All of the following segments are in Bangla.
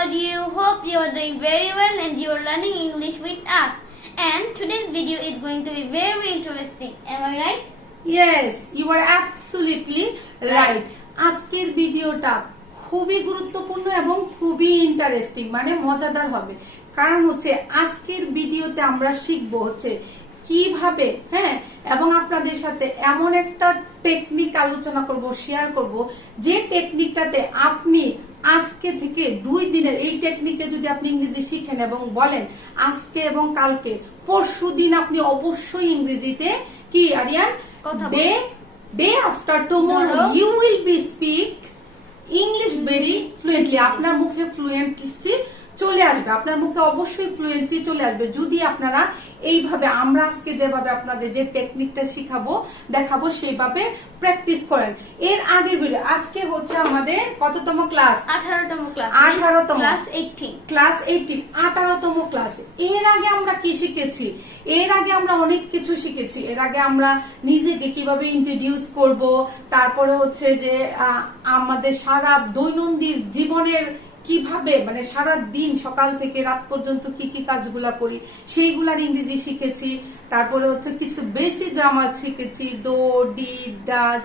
are you? Hope you are doing very well and you are learning English with us. And today's video is going to be very interesting. Am I right? Yes, you are absolutely right. আজকের ভিডিওটা খুবই গুরুত্বপূর্ণ এবং খুবই ইন্টারেস্টিং, মানে মজাদার হবে। কারণ হচ্ছে আজকের ভিডিওতে আমরা শিখবো হচ্ছে কিভাবে এবং আপনাদের সাথে এমন একটা টেকনিক আলোচনা করব, শেয়ার করব, যে টেকনিকটাতে আপনি আজকে থেকে 2 দিনের এই টেকনিকে যদি আপনি ইংরেজি শিখেন এবং বলেন আজকে এবং কালকে, পরশু দিন আপনি অবশ্যই ইংরেজিতে কি Aryan day after tomorrow you will be speak English very fluently. আপনার মুখে ফ্লুয়েন্সি চলে আসবে, আপনার মুখে অবশ্যই ফ্লুয়েন্সি চলে আসবে যদি আপনারা এইভাবে আমরা আজকে যেভাবে আপনাদের যে টেকনিকটা দেখাবো সেইভাবে প্র্যাকটিস করেন। এর আগের ভিডিও আজকে হচ্ছে আমাদের কততম ক্লাস? 18তম ক্লাস। 18তম ক্লাস 18 18তম ক্লাস। এর আগে আমরা কি শিখেছি? এর আগে আমরা অনেক কিছু শিখেছি। এর আগে আমরা নিজেকে কিভাবে ইন্ট্রোডিউস করব, তারপরে হচ্ছে যে আমাদের সারা দৈনন্দিন জীবনের কিভাবে, মানে সারা দিন সকাল থেকে রাত পর্যন্ত কি কি কাজগুলা করি সেইগুলার ইংরেজি শিখেছি। তারপরে হচ্ছে কিছু বেসিক গ্রামার শিখেছি, do, did, does,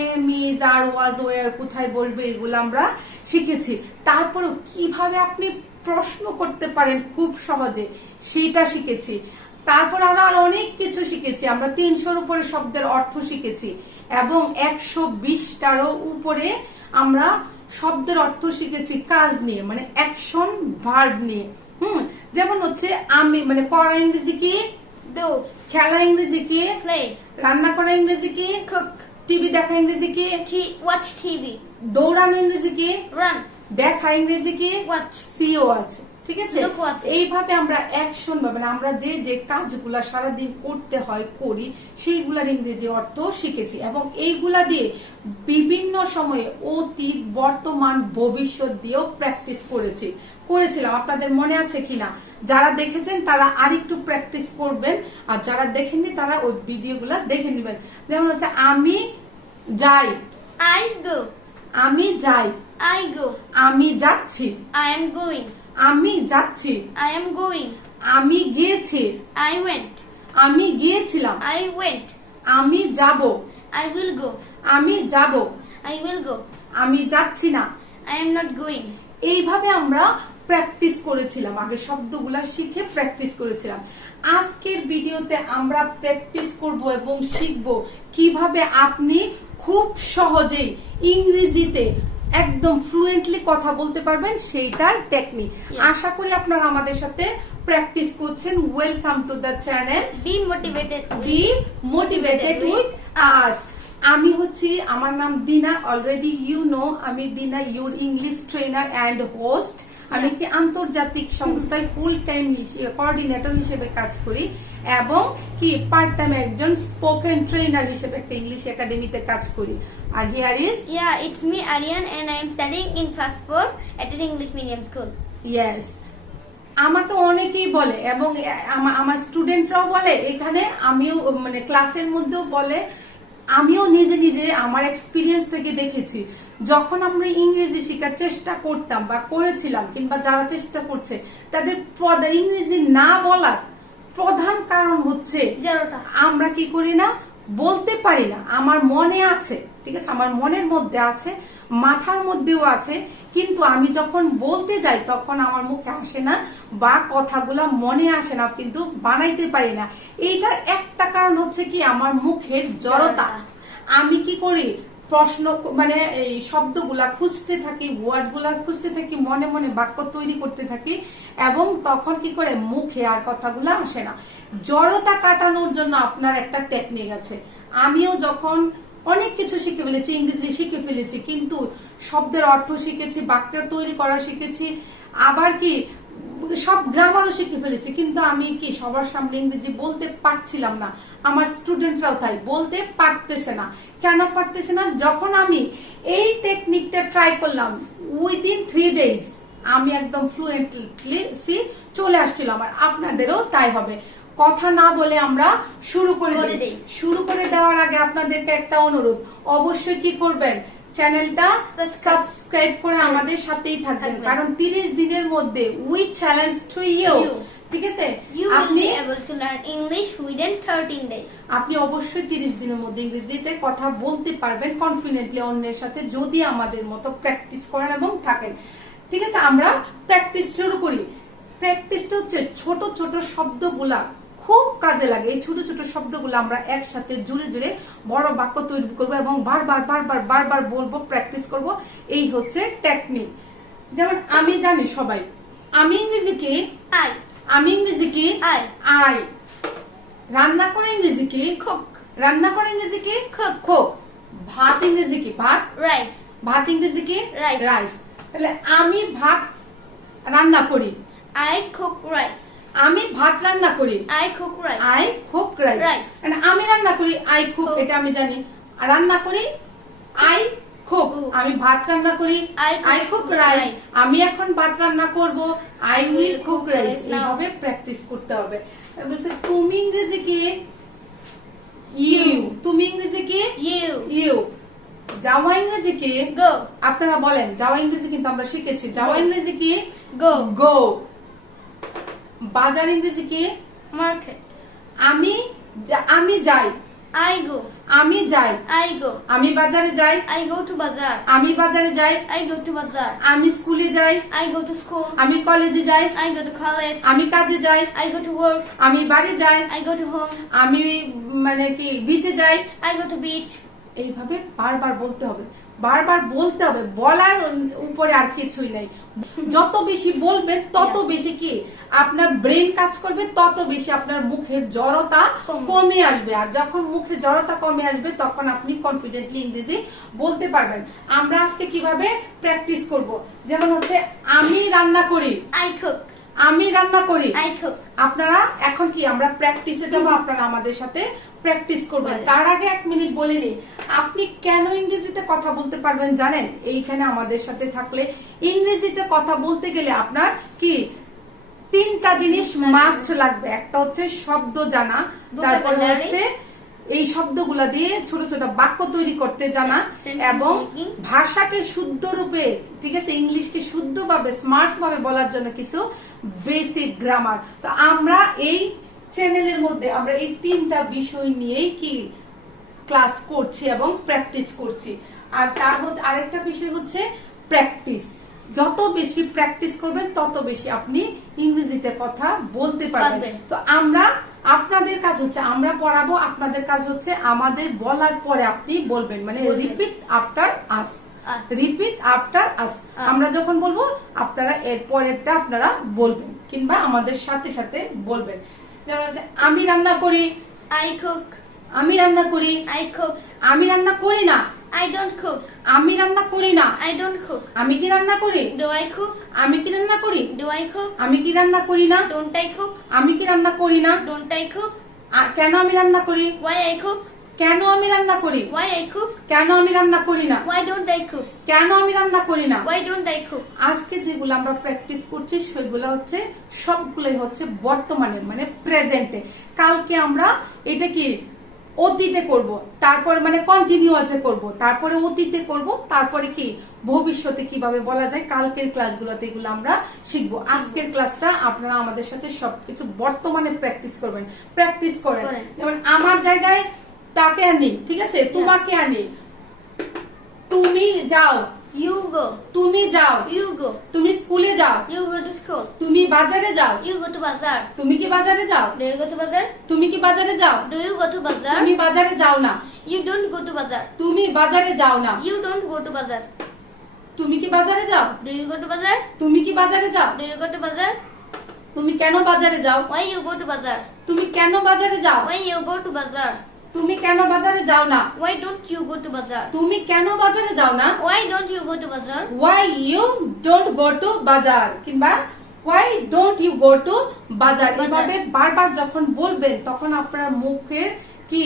am, is, are, was, were, কোথায় বলবে, এগুলো আমরা শিখেছি। তারপরে কিভাবে আপনি প্রশ্ন করতে পারেন খুব সহজে সেটা শিখেছি। তারপর আমরা আরো অনেক কিছু শিখেছি। আমরা 300-র উপরে শব্দের অর্থ শিখেছি এবং 120টারও উপরে আমরা শব্দের অর্থ শিখেছি কাজ নিয়ে, মানে অ্যাকশন ভার্ব নিয়ে। যেমন হচ্ছে আমি, মানে করা ইংরেজি কি? ডু। খেলা ইংরেজি কি? প্লে। রান্না করা ইংরেজি কি? কুক। টিভি দেখা ইংরেজি কি? Watch TV. দৌড়ানো ইংরেজি কি? রান। দেখা ইংরেজি কি? ওয়াচ। সিও আছে, ঠিক আছে? এইভাবে আমরা অ্যাকশন, মানে আমরা যে কাজগুলা সারাদিন করতে হয় করি সেইগুলার ইংরেজি অর্থ শিখেছি এবং এইগুলা দিয়ে বিভিন্ন সময়ে অতীত, বর্তমান, ভবিষ্যৎ দিয়েও প্র্যাকটিস করেছিলাম। আপনাদের মনে আছে কিনা? যারা দেখেছেন তারা আরেকটু প্র্যাকটিস করবেন, আর যারা দেখেননি তারা ওই ভিডিওগুলা দেখে নেবেন। যেমন হচ্ছে আমি যাই, আই গো। আমি যাই, আই গো। আমি যাচ্ছি, আই এম গোইং। আমি যাচ্ছি, I am going. আমি গিয়েছি, I went. আমি গিয়েছিলাম, I went. আমি যাব, I will go. আমি যাব, I will go. আমি যাচ্ছি না। I am not going. এইভাবে আমরা প্র্যাকটিস করেছিলাম, আগে শব্দগুলা শিখে প্র্যাকটিস করেছিলাম। আজকের ভিডিওতে আমরা প্র্যাকটিস করব এবং শিখব কিভাবে আপনি খুব সহজেই ইংরেজিতে একদম ফ্লুয়েন্টলি কথা বলতে পারবেন, সেইটার টেকনিক। আশা করি আপনারা আমাদের সাথে প্র্যাকটিস করছেন। Welcome to the channel B motivated with us. আমি হচ্ছি, আমার নাম দিনা, অলরেডি ইউ নো আমি দিনা, your English trainer and host. আমি একটি আন্তর্জাতিক সংস্থায় ফুল টাইম কোঅর্ডিনেটর হিসেবে কাজ করি এবং কি পার্ট টাইম একজন স্পোকেন ট্রেনার হিসেবে একটা ইংলিশ একাডেমিতে কাজ করি। আর here is it's me Aryan and I am studying in class 4 at an English medium school. Yes, আমাকে অনেকেই বলে এবং আমার স্টুডেন্টরাও বলে, এখানে আমিও, মানে ক্লাসের মধ্যেও বলে, আমিও নিজে আমার এক্সপিরিয়েন্স থেকে দেখেছি, যখন আমরা ইংরেজি শেখার চেষ্টা করতাম বা করেছিলাম, কিংবা যারা চেষ্টা করছে, তাদের ইংরেজি না বলার প্রধান কারণ হচ্ছে আমরা কি করি না, বলতে পারি না। আমার মনে আছে, ঠিক আছে, আমার মনের মধ্যে আছে, মাথার মধ্যেও আছে, কিন্তু আমি যখন বলতে যাই তখন আমার মুখে আসে না বা কথাগুলা মনে আসে না, কিন্তু বানাইতে পারি না। এইটার একটা কারণ হচ্ছে কি, আমার মুখের জড়তা। আমি কি করি, প্রশ্ন, মানে এই শব্দগুলা খুঁজতে থাকি, ওয়ার্ডগুলা খুঁজতে থাকি, মনে মনে বাক্য তৈরি করতে থাকি এবং তখন কি করে মুখে আর কথাগুলা আসে না। জড়তা কাটানোর জন্য আপনার একটা টেকনিক আছে। আমিও যখন অনেক কিছু শিখে ফেলেছি, ইংরেজি শিখে ফেলেছি, কিন্তু শব্দের অর্থ শিখেছি, বাক্য তৈরি করা শিখেছি, আবার কি সব গ্রামারও শিখে ফেলেছি, কিন্তু আমি কি সবার সামনে ইংরেজি বলতে পারছিলাম না। আমার স্টুডেন্টরাও তাই বলতে পারতেছে না। কেন পারতেছে না? যখন আমি এই টেকনিকটা ট্রাই করলাম, উইদিন 3 days আমি একদম ফ্লুয়েন্টলি চলে আসছিলাম। আর আপনাদেরও তাই হবে। কথা না বলে আমরা শুরু করে দেওয়ার আগে আপনাদেরকে একটা অনুরোধ, অবশ্যই কি করবেন, চ্যানেলটা সাবস্ক্রাইব করে আমাদের সাথেই থাকবেন, কারণ 30 দিনের মধ্যে উই চ্যালেঞ্জ টু ইউ, ঠিক আছে? আপনি able to learn English within 13 days. আপনি অবশ্যই 30 দিনের মধ্যে ইংরেজিতে কথা বলতে পারবেন কনফিডেন্টলি অন্যের সাথে, যদি আমাদের মতো প্র্যাকটিস করেন এবং থাকেন, ঠিক আছে? আমরা প্র্যাকটিস শুরু করি। প্র্যাকটিসটা হচ্ছে ছোট ছোট শব্দগুলা খুব কাজে লাগে। এই ছোট ছোট শব্দগুলো আমরা একসাথে জুড়ে জুড়ে বড় বাক্য তৈরি করবো এবং বারবার বারবার বারবার বলবো, প্র্যাকটিস করব। এই হচ্ছে টেকনিক। যেমন আমি জানি সবাই, আমি ইংরেজি কি আই, আমি ইংরেজি কি আই, আই, রান্না করে ইংরেজি কি cook, রান্না করে ইংরেজি কি cook, কুক, ভাত ইংরেজি কি ভাত, rice, ভাত ইংরেজি কি Rice. রাইস। তাহলে আমি ভাত রান্না করি, I cook rice, আমি ভাত রান্না করি, I cook rice, I cook rice. Rice. আমি রান্না করি, আই কুক, Cook. এটা আমি জানি। আর রান্না করি, আই কুক। আমি ভাত রান্না করি, I I cook cook rice. rice. আমি এখন ভাত রান্না করব, I will cook rice. now. এইভাবে প্র্যাকটিস করতে হবে। তারপর হচ্ছে তুমি ইংরেজি কি ইউ, তুমি ইংরেজি কি you, ইউ। যাওয়া ইংরেজি কি go, আপনারা বলেন, যাওয়া ইংরেজি কিন্তু আমরা শিখেছি। যাওয়া Go. ইংরেজি কি go, গো। বাজার ইংরেজি কি market, আমি আমি যাই, I go, আমি যাই, I go, আমি বাজারে যাই, I go to bazaar, আমি বাজারে যাই, I go to bazaar, আমি স্কুলে যাই, I go to school, আমি কলেজে যাই, I go to college, আমি কাজে যাই, I go to work, আমি বাড়ি যাই, I go to home, আমি মানে কি বিচে যাই। I go to beach. এইভাবে বারবার বলতে হবে, বারবার বলতে হবে, বলার উপরে আর কিছুই নাই। যত বেশি বলবেন তত বেশি কি আপনার ব্রেন কাজ করবে, তত বেশি আপনার মুখের জড়তা কমে আসবে। আর যখন মুখে জড়তা কমে আসবে তখন আপনি কনফিডেন্টলি ইংরেজি বলতে পারবেন। আমরা আজকে কিভাবে প্র্যাকটিস করব, যেমন হচ্ছে আমি রান্না করি, I cook, আমি রান্না করি। I cook, আপনারা এখন কি আমরা প্র্যাকটিসে যাবো, আপনারা আমাদের সাথে প্র্যাকটিস করবেন। বলেন। তার আগে 1 মিনিট বলে নিই, আপনি কেন ইংরেজিতে কথা বলতে পারবেন জানেন? এইখানে আমাদের সাথে থাকলে ইংরেজিতে কথা বলতে গেলে আপনার কি 3টা জিনিস মাস্ট লাগবে। একটা হচ্ছে শব্দ জানা, তারপর Vocabulary. হচ্ছে এই শব্দগুলা দিয়ে ছোট ছোট বাক্য তৈরি করতে জানা, Sentence এবং making. ভাষাকে শুদ্ধ রূপে, ঠিক আছে, ইংলিশকে শুদ্ধভাবে স্মার্ট ভাবে বলার জন্য কিছু বেসিক গ্রামার। তো আমরা এই চ্যানেলের মধ্যে আমরা এই 3টা বিষয় নিয়েই কি ক্লাস করছি এবং প্র্যাকটিস করছি। আর তার মধ্যে আরেকটা বিষয় হচ্ছে প্র্যাকটিস। যত বেশি প্র্যাকটিস করবেন তত বেশি আপনি ইংরেজিতে কথা বলতে পারবেন। তো আমরা, আপনাদের কাজ হচ্ছে আমরা পড়াবো, আপনাদের কাজ হচ্ছে আমাদের বলার পরে আপনি বলবেন, মানে রিপিট আফটার আস, রিপিট আফটার আস। আমরা যখন বলবো আপনারা এর পরেরটা আপনারা বলবেন, কিংবা আমাদের সাথে সাথে বলবেন। যেমন হচ্ছে আমি রান্না করি, I cook, আমি রান্না করি, I cook, আমি রান্না করি না, I don't cook, আমি রান্না করি না, I don't cook, আমি কি রান্না করি, do I cook, আমি কি রান্না করি, do I cook, আমি কি রান্না করি না, don't I cook, আমি কি রান্না করি না, don't I cook, কেন আমি রান্না করি, why I cook, কেন আমি রান্না করি, why I cook, কেন আমি রান্না করি না, why don't I cook, কেন আমি রান্না করি না। why don't I cook. আজকে যেগুলো আমরা প্র্যাকটিস করছি সেগুলো হচ্ছে সবগুলোই হচ্ছে বর্তমানে, মানে প্রেজেন্টে। কালকে আমরা এটা কি অতীতে করব, তারপর মানে কন্টিনিউয়াসে করব, তারপরে অতীতে করব, তারপরে কি ভবিষ্যতে কিভাবে বলা যায়, কালকের ক্লাসগুলোতে এগুলো আমরা শিখবো। আজকের ক্লাসটা আপনারা আমাদের সাথে সবকিছু বর্তমানে প্র্যাকটিস করবেন, প্র্যাকটিস করেন। যেমন আমার জায়গায় তাকে আনি, ঠিক আছে, তোমাকে আনি, তুমি যাও, You go, তুমি যাও, you go, তুমি স্কুলে যাও, you go to school, তুমি বাজারে যাও, you go to bazaar, তুমি কি বাজারে যাও, do you go to bazaar, তুমি কি বাজারে যাও, do you go to bazaar, তুমি বাজারে যাও না, you don't go to bazaar, তুমি বাজারে যাও না, you don't go to bazaar, তুমি কি বাজারে যাও, do you go to bazaar, তুমি কি বাজারে যাও, do you go to bazaar, তুমি কেন বাজারে যাও, why you go to bazaar, তুমি কেন বাজারে যাও, why you go to bazaar, তুমি কেন বাজারে যাও না, why don't you go to bazaar, তুমি কেন বাজারে যাও না, why don't you go to bazaar, why you don't go to বাজার, কিংবা why don't you go to বাজার। এভাবে বারবার যখন বলবেন তখন আপনার মুখের কি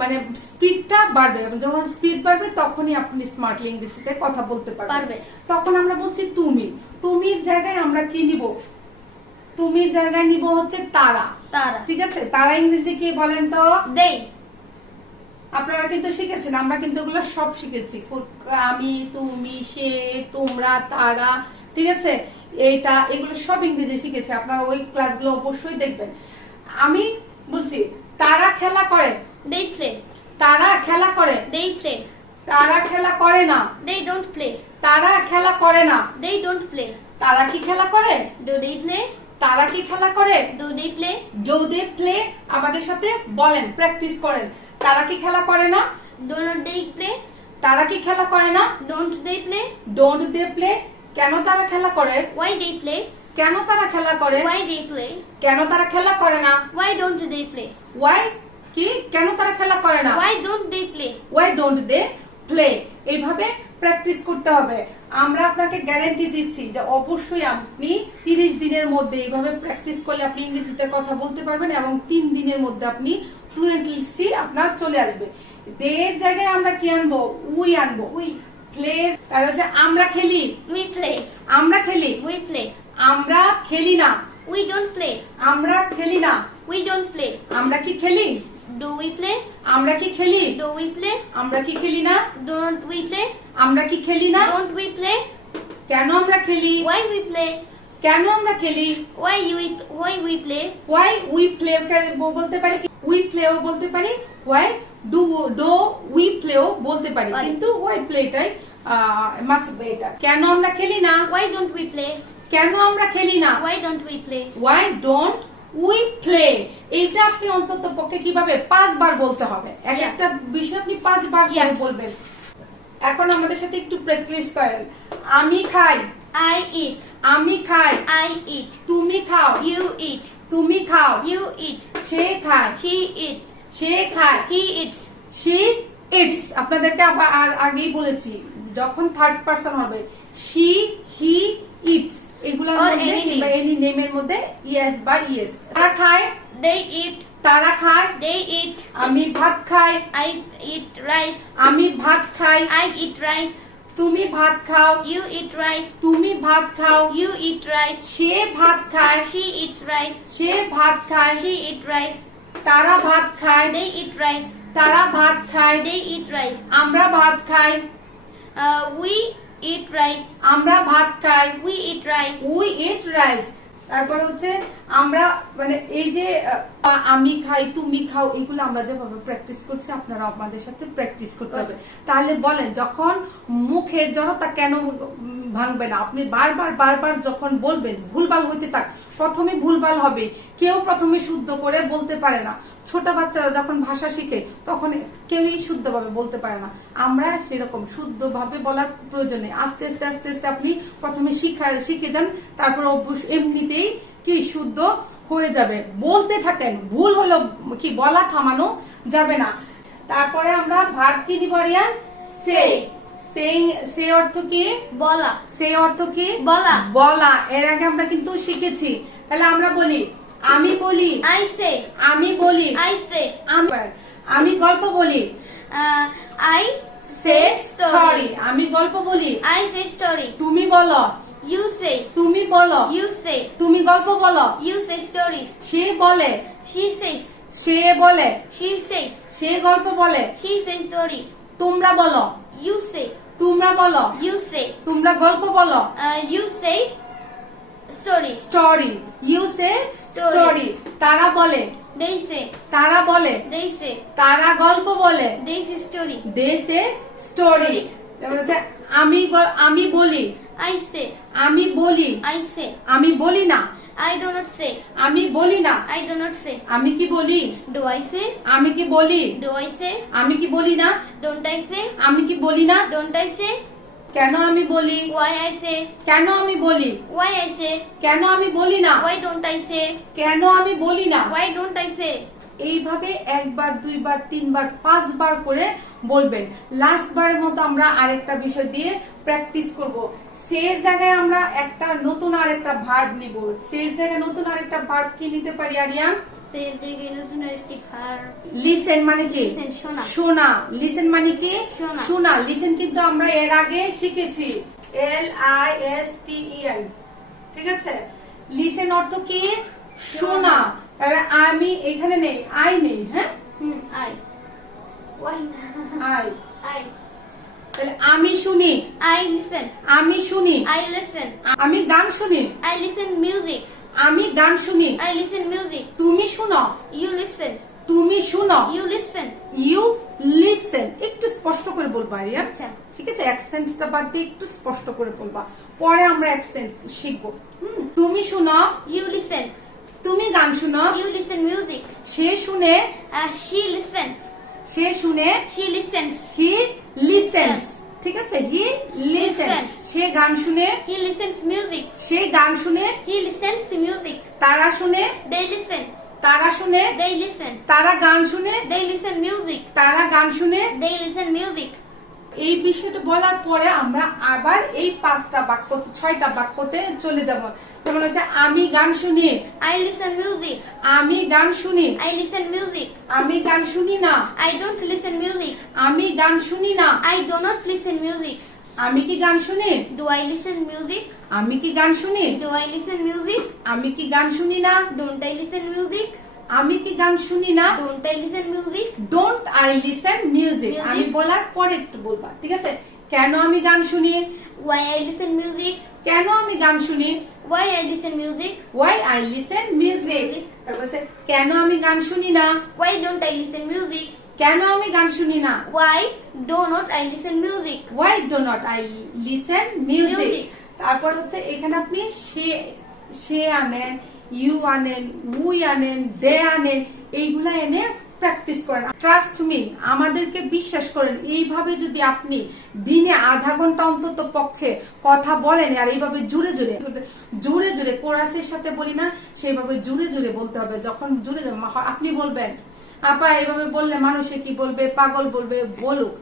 মানে স্পিডটা বাড়বে, এবং যখন স্পিড বাড়বে তখনই আপনি স্মার্টলি ইংরেজিতে কথা বলতে পারবেন। তখন আমরা বলছি তুমি, তুমির জায়গায় আমরা কি নিব, তুমির জায়গায় নিব হচ্ছে তারা, Tara, ঠিক আছে। তারা ইংরেজি কি বলেন তো, they, আপনারা কিন্তু শিখেছেন, আমরা কিন্তু এগুলো সব শিখেছি। আমি, তুমি, সে, তোমরা, তারা, ঠিক আছে, এইটা, এগুলো সব ইংরেজি শিখেছি। আপনারা ওই ক্লাসগুলো অবশ্যই দেখবেন। আমি বলছি তারা খেলা করে, they play, তারা খেলা করে, they play, তারা খেলা করে না, they don't play, তারা খেলা করে না, they don't play, তারা কি খেলা করে, do they play, তারা কি খেলা করে, do they play, do they play। আমাদের সাথে বলেন, প্র্যাকটিস করেন। তারা কি খেলা করে না, do not they play, তারা কি খেলা করে না, don't they play, don't they play। কেন তারা খেলা করে, why they play, কেন তারা খেলা করে, why they play, কেন তারা খেলা করে না, why don't they play, why কি, কেন তারা খেলা করে না, why don't they play, why don't they play। এইভাবে প্র্যাকটিস করতে হবে। আমরা আপনাকে গ্যারান্টি দিচ্ছি যে অবশ্যই আপনি 30 দিনের মধ্যে এইভাবে প্র্যাকটিস করলে আপনি ইংরেজিতে কথা বলতে পারবেন এবং 3 দিনের মধ্যে আপনি ফ্লুয়েন্টলি আপনার চলে আসবে। দে এর জায়গায় আমরা কি আনবো, উই আনবো। we, প্লে, তার হচ্ছে আমরা খেলি, we play, আমরা খেলি, we play, আমরা খেলি না, we don't play, আমরা খেলি না, we don't play, আমরা কি খেলি, do we play, আমরা কি খেলি, do we play, আমরা কি খেলি না, don't we play, আমরা কি খেলি না, don't we play, কেন আমরা খেলি, why we play, কেন আমরা খেলি, why we play, why we play বলতে পারি, we play ও বলতে পারি, why do we play ও বলতে পারি, কিন্তু why playটাই মাছ বেটা। কেন আমরা খেলি না, why don't we play, কেন আমরা খেলি না, why don't we play, why don't we play। এইটা আপনি অন্তত পক্ষে কিভাবে 5 বার বলতে হবে। একটা বিষয় আপনি 5 বার করে বলবেন। এখন আমাদের সাথে একটু প্র্যাকটিস করেন। আমি খাই, I eat, আমি খাই, I eat, তুমি খাও, you eat, তুমি খাও, you eat, সে খায়, she eats, সে খায়, he eats, she eats। আপনাদেরকে আবার আগেই বলেছি, যখন থার্ড পারসন হবে she, he, eats এগুলোর Or মধ্যে any কিংবা এনি নেমের মধ্যে yes বা yes। তারা খায়, they eat, তারা খায়, they eat, আমি ভাত খাই, I eat rice, আমি ভাত খাই, I eat rice, তুমি ভাত খাও, you eat rice, তুমি ভাত খাও, you eat rice, সে ভাত খায়, she eats rice, সে ভাত খায়, she eat rice, তারা ভাত খায়, they eat rice, তারা ভাত খায়, they eat rice, আমরা ভাত খাই, we eat rice, আমরা ভাত খাই, we eat rice, we eat rice। তারপর হচ্ছে আমরা মানে এই যে আমি খাই, তুমি খাও, এগুলো আমরা যেভাবে প্র্যাকটিস করছি আপনারা আমাদের সাথে প্র্যাকটিস করতে হবে। তাহলে বলেন, যখন মুখের জড়তা কেন ভাঙবে না, আপনি বারবার বারবার যখন বলবেন ভুলভাল হইতে থাক। প্রথমে ভুলভাল হবে, কেউ প্রথমে শুদ্ধ করে বলতে পারে না। ছোট বাচ্চারা যখন ভাষা শিখে তখন কেউই শুদ্ধভাবে বলতে পারে না। আমরা সেরকম শুদ্ধভাবে বলার প্রয়োজনে আস্তে আস্তে আস্তে আস্তে আপনি প্রথমে শিখে যান, তারপর এমনিতেই কি শুদ্ধ হয়ে যাবে। বলতে থাকেন, ভুল হলো কি বলা থামানো যাবে না। তারপরে আমরা ভার্ব কি দিব আরিয়ান, সে। সে অর্থ কি, বলা, সে অর্থ কি, বলা, বলা। এর আগে আমরা কিন্তু শিখেছি। তাহলে আমরা বলি, আমি বলি, I say, আমি বলি, I say, আমি গল্প বলি, I say স্টোরি। story, আমি গল্প বলি, I say story, তুমি বলো, you say, তুমি বলো, you say, তুমি গল্প বলো, you say stories, সে বলে, she says, সে বলে, she says, সে গল্প বলে, she says story, তোমরা বলো, you say, তোমরা বলো, you say, তোমরা গল্প বলো, you say story, story, you say story. তারা বলে, they say, তারা বলে, they say, তারা গল্প বলে, they say story, they say story. আমি বলি, I say, আমি বলি, I say, আমি বলি না, I do not say, আমি বলি না, I do not say, আমি কি বলি, do I say, আমি কি বলি, do I say, আমি কি বলি না, don't I say, আমি কি বলি না, don't I say, কেন আমি বলি, why I say, কেন আমি বলি, why I say, কেন আমি বলি না, why don't I say, কেন আমি বলি না। why don't I say, এইভাবে একবার, দুইবার, তিনবার, 5 বার করে বলবেন। লাস্ট বারের মতো আমরা আরেকটা বিষয় দিয়ে প্র্যাকটিস করব। সের জায়গায় আমরা একটা নতুন আরেকটা ভার্ব নিব। সের জায়গায় নতুন আরেকটা ভার্ব কি নিতে পারি আরিয়ান? তেল থেকে নতুন আরেকটি ভার, লিসেন মানে কি, Listen, শোনা। শোনা। লিসেন মানে কি, শোনা। শোনা। লিসেন কিন্তু আমরা এর আগে শিখেছি, LISTEN, ঠিক আছে। লিসেন অর্থ কি, শোনা। তাহলে আমি এখানে নেই, আই নেই, হ্যাঁ, I, Why? I I. তাহলে আমি শুনি, I listen. আমি শুনি, I listen. আমি গান শুনি, I listen music. আমি গান শুনি, I listen music. তুমি শুনো, You listen. তুমি শুনো, You listen. You listen. একটু স্পষ্ট করে বলবা রিয়া, আচ্ছা। ঠিক আছে? অ্যাকসেন্টটা বাদ দিয়ে একটু স্পষ্ট করে বলবা, পরে আমরা অ্যাকসেন্ট শিখবো। তুমি শুনো, You listen. তুমি গান শুনো, You listen music. সে শুনে, She listens. সে শুনে, She listens. হি লিসেন্স, ঠিক আছে? He listens. সে গান শুনে, He listens music. সে গান শুনে, He listens to music. তারা শুনে, They listen. তারা শুনে, They listen. তারা গান শুনে, They listen music. তারা গান শুনে। They listen music. এই বিষয়টা বলার পরে আমরা আবার এই 5টা বাক্য 6টা বাক্যতে চলে যাব। যেমন হচ্ছে আমি গান শুনি, I listen music. আমি গান শুনি, I listen music. আমি গান শুনি না, I don't listen music. আমি গান শুনি না। I do not listen music. আমি কি গান শুনি, Do I listen music? আমি কি গান শুনি, Do I listen music? আমি কি গান শুনি না, Don't I listen music? আমি কি গান শুনি না। Don't I listen music? Don't I listen music, Music. আমি বলার পরে একটু বলবা, ঠিক আছে? কেন আমি গান শুনি, Why I listen music? কেন আমি গান শুনি, Why I listen music? Why I listen music. তারপর হচ্ছে কেন আমি গান শুনি না, Why don't I listen music? কেন আমি গান শুনি না, Why do not I listen music? Why do not I listen music. Music. তারপর হচ্ছে এখানে আপনি সে সে আনেন, ইউ আনেন, উই আনেন, দে আনেন, এইগুলা এনে প্র্যাকটিস করেন। ট্রাস্ট মি, আমাদেরকে বিশ্বাস করেন, এইভাবে যদি আপনি দিনে আধা ঘন্টা অন্তত পক্ষে কথা বলেন, আর এইভাবে জুড়ে জুড়ে জুড়ে জুড়ে কোরাসের সাথে বলি না, সেইভাবে জুড়ে জুড়ে বলতে হবে। যখন জুড়ে আপনি বলবেন আপা এইভাবে বললে মানুষে কি বলবে, পাগল বলবে, বলুক।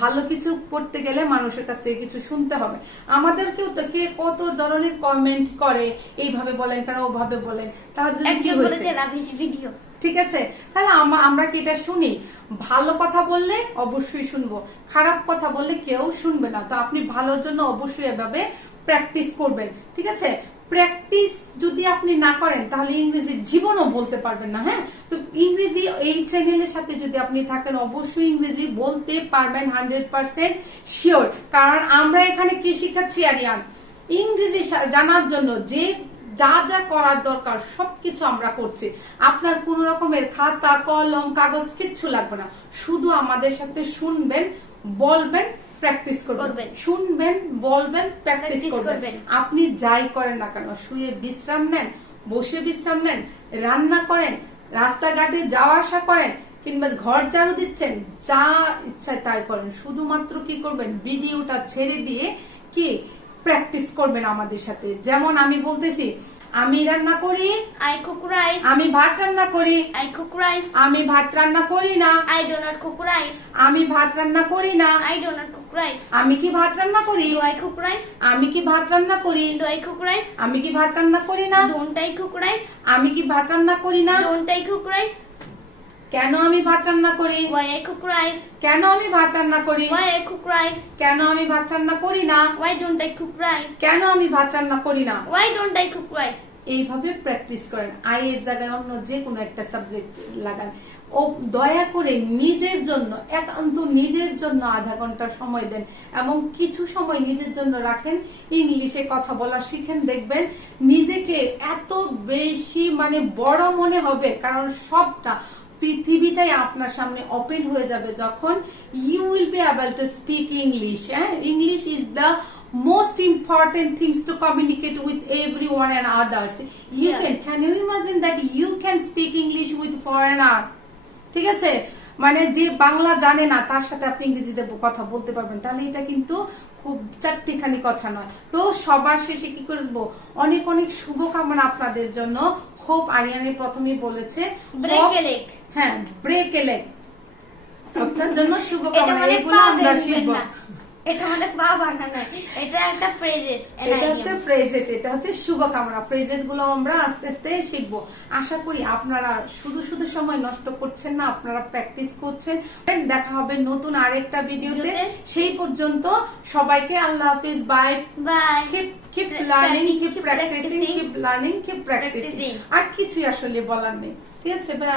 ভালো কিছু করতে গেলে মানুষের কাছ থেকে কিছু শুনতে হবে। আমাদেরকেও তো কে কত ধরনের কমেন্ট করে, এইভাবে বলেন কেন, ওভাবে বলেন, তাহলে কি একজন হয়েছে? বলেছে লাভিশ ভিডিও। ঠিক আছে, তাহলে আমরা কি এটা শুনি? ভালো কথা বললে অবশ্যই শুনবো, খারাপ কথা বললে কেউ শুনবে না। তো আপনি ভালোর জন্য অবশ্যই এভাবে প্র্যাকটিস করবেন, ঠিক আছে? প্র্যাকটিস যদি আপনি না করেন তাহলে ইংরেজি জীবনও বলতে পারবেন না। হ্যাঁ, তো ইংরেজি এই চ্যানেলের সাথে যদি আপনি থাকেন অবশ্যই ইংরেজি বলতে পারবেন 100% শিওর। কারণ আমরা এখানে কি শিখাচ্ছি আরিয়ান? ইংরেজি জানার জন্য যে যা যা করার দরকার সবকিছু আমরা করছি। আপনার কোন রকমের খাতা কলম কাগজ কিচ্ছু লাগবে না, শুধু আমাদের সাথে শুনবেন, বলবেন, প্র্যাকটিস করবেন। শুনবেন, বলবেন, প্র্যাকটিস করবেন। আপনি যাই করেন না কেন, শুয়ে বিশ্রাম নেন, বসে বিশ্রাম নেন, রান্না করেন, রাস্তাঘাটে যাওয়া আসা করেন, কিংবা ঘর ঝাড়ু দিচ্ছেন, যা ইচ্ছা তাই করেন, শুধুমাত্র কি করবেন? ভিডিওটা ছেড়ে দিয়ে কি প্র্যাকটিস করবেন আমাদের সাথে। যেমন আমি বলতেছি, আমি রান্না করি, I cook rice. আমি ভাত রান্না করি, I cook rice. আমি ভাত রান্না করি না, I do not cook rice. আমি ভাত রান্না করি না, I do not cook rice. আমি কি ভাত রান্না করি, Do I cook rice? আমি কি ভাত রান্না করি, Do I cook rice? আমি কি ভাত রান্না করি না, Don't I cook rice? আমি কি ভাত রান্না করি না। Don't I cook rice? কেন আমি ভাত রান্না করি, Why I cook rice? কেন আমি ভাত রান্না করি, Why I cook rice? কেন আমি ভাত রান্না করি না, Why don't I cook rice? কেন আমি ভাত রান্না করি না। Why don't I cook rice? এইভাবে প্র্যাকটিস করেন। আই এর জায়গায় অন্য যে কোনো একটা সাবজেক্ট লাগান। ও দয়া করে নিজের জন্য, একান্ত নিজের জন্য আধা ঘন্টা সময় দেন এবং কিছু সময় নিজের জন্য রাখেন। ইংলিশে কথা বলা শিখেন, দেখবেন নিজেকে এত বেশি বড় মনে হবে। কারণ সবটা পৃথিবীটাই আপনার সামনে ওপেন হয়ে যাবে যখন you will be able to speak English. English is the most important things to communicate with everyone and others. Can you imagine that you can speak English with foreigner? ঠিক আছে, যে বাংলা জানে না তার সাথে আপনি ইংরেজিতে কথা বলতে পারবেন, তাহলে এটা কিন্তু খুব চারটিখানি কথা নয়। তো সবার শেষে কি করব, অনেক অনেক শুভকামনা আপনাদের জন্য। হোপ আরিয়ানের প্রথমেই বলেছে ব্রেক এ লেগ। হ্যাঁ, ব্রেক এ লেগ আপনার জন্য শুভকামনা। এগুলো আমরা শিখবো। এটা আমাদের পা বানানো, এটা একটা ফ্রেজেস, এটা হচ্ছে ফ্রেজেস, এটা হচ্ছে শুভকামনা। ফ্রেজেস গুলো আমরা আস্তে আস্তে শিখবো। আশা করি আপনারা শুধু শুধু সময় নষ্ট করছেন না, আপনারা প্র্যাকটিস করছেন। দেখা হবে নতুন আরেকটা ভিডিওতে। সেই পর্যন্ত সবাইকে আল্লাহ হাফিজ, bye bye. keep learning, keep practicing, keep learning, keep practicing। আর কিছুই আসলে বলার নেই, ঠিক আছে? বাই।